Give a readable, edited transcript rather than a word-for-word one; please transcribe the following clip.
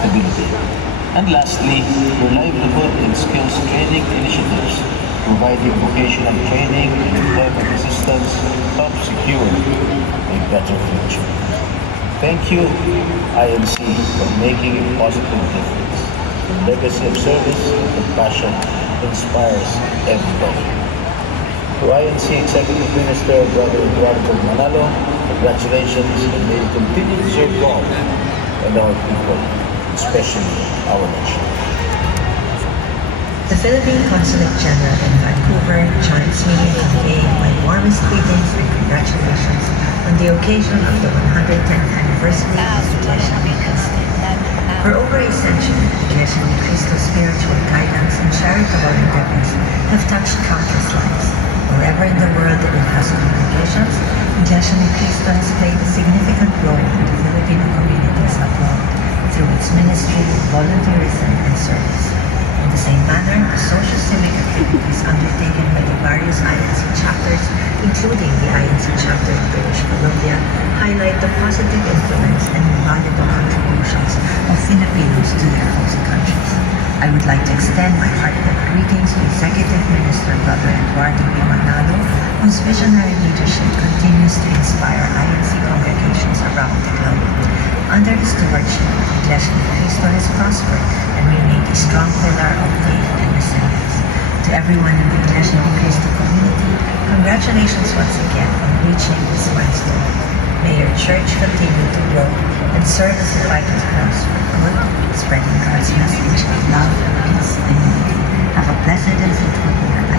stability. And lastly, your livelihood and skills training initiatives, providing vocational training and employment assistance, help secure a better future. Thank you, INC, for making a positive difference. Your legacy of service and compassion inspires everybody. To INC Executive Minister Brother Eduardo Manalo, congratulations, and may you continue to serve God and our people, especially our nation. The Philippine Consulate General in Vancouver joins me in conveying my warmest greetings and congratulations on the occasion of the 110th anniversary of Iglesia Ni Cristo. For over a century, Iglesia Ni Cristo's spiritual guidance and charitable endeavors have touched countless lives. Wherever in the world it has congregations, Iglesia Ni Cristo has played a significant role in the Filipino communities abroad through its ministry, volunteerism, and service. In the same manner, the social-civic activities undertaken by the various INC chapters, including the INC chapter in British Columbia, highlight the positive influence and invaluable contributions of Filipinos to their host countries. I would like to extend my heartfelt greetings to Executive Minister Brother Eduardo B. Manalo, whose visionary leadership continues to inspire INC congregations around the globe. Under his stewardship, Iglesia Ni Cristo has prospered and remained a strong pillar of faith and resilience. To everyone in the Iglesia Ni Cristo community, congratulations once again on reaching this milestone. May your church continue to grow and serve as a vital force for good, spreading God's message of love, peace, and unity. Have a blessed and fruitful year.